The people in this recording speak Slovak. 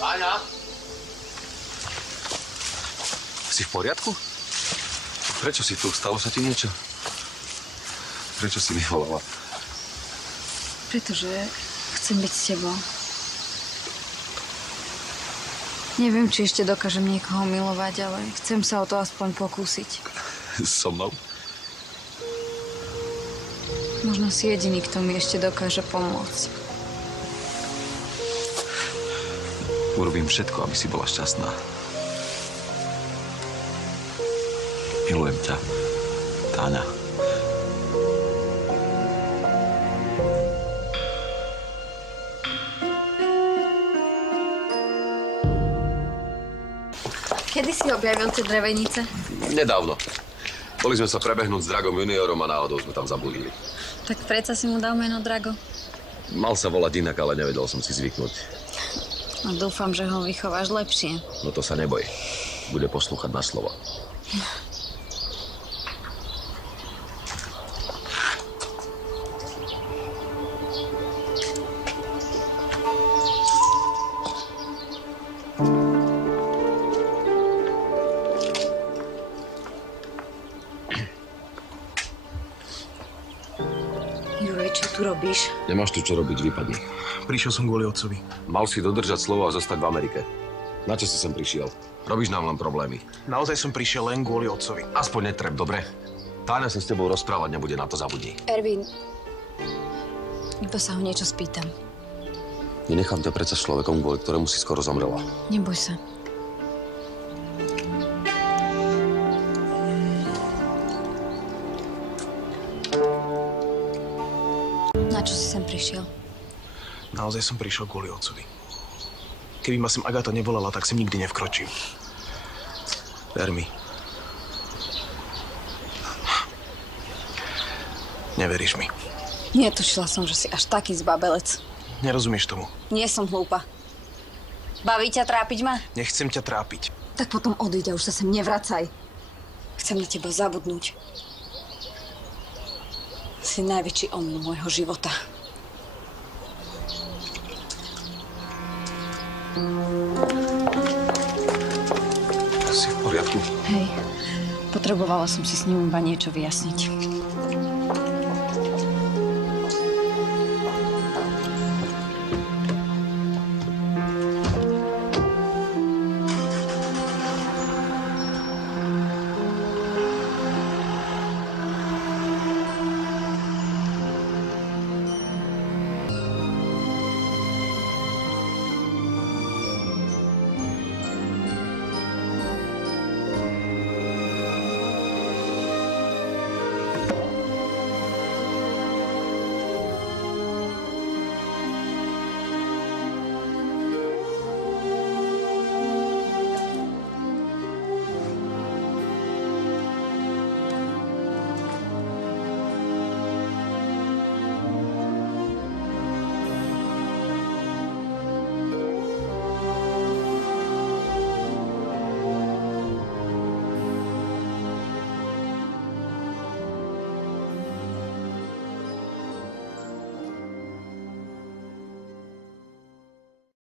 Táňa? Si v poriadku? Prečo si tu? Stalo sa ti niečo? Prečo si mi volala? Pretože chcem byť s tebou. Neviem, či ešte dokážem niekoho milovať, ale chcem sa o to aspoň pokúsiť. So mnou? Možno si jediný, kto mi ešte dokáže pomôcť. Urobím všetko, aby si bola šťastná. Milujem ťa, Táňa. Kedy si objavil tie drevenice? Nedávno. Boli sme sa prebehnúť s Dragom juniorom a náhodou sme tam zabudili. Tak predsa si mu dal meno Drago. Mal sa volať inak, ale nevedel som si zvyknúť. No dúfam, že ho vychováš lepšie. No to sa neboj. Bude poslúchať na slovo. Juraj, čo tu robíš? Nemáš tu čo robiť, vypadni. Prišiel som kvôli otcovi. Mal si dodržať slovo a zostať v Amerike. Na čo si sem prišiel? Robíš nám len problémy. Naozaj som prišiel len kvôli otcovi. Aspoň netreb, dobre? Táňa sa s tebou rozprávať nebude, na to zabudni. Ervin, iba sa ho niečo spýtam. Nenechám ťa predsa s človekom, kvôli ktorému si skoro zomrela. Neboj sa. Na čo si sem prišiel? Naozaj som prišiel kvôli otcovi. Keby ma sem Agata nevolala, tak sem nikdy nevkročím. Ver mi. Neveríš mi. Netušila som, že si až taký zbabelec. Nerozumieš tomu. Nie som hlúpa. Baví ťa trápiť ma? Nechcem ťa trápiť. Tak potom odíď a už sa sem nevracaj. Chcem na teba zabudnúť. Si najväčší omyl môjho života. Si v poriadku? Hej, potrebovala som si s ním iba niečo vyjasniť.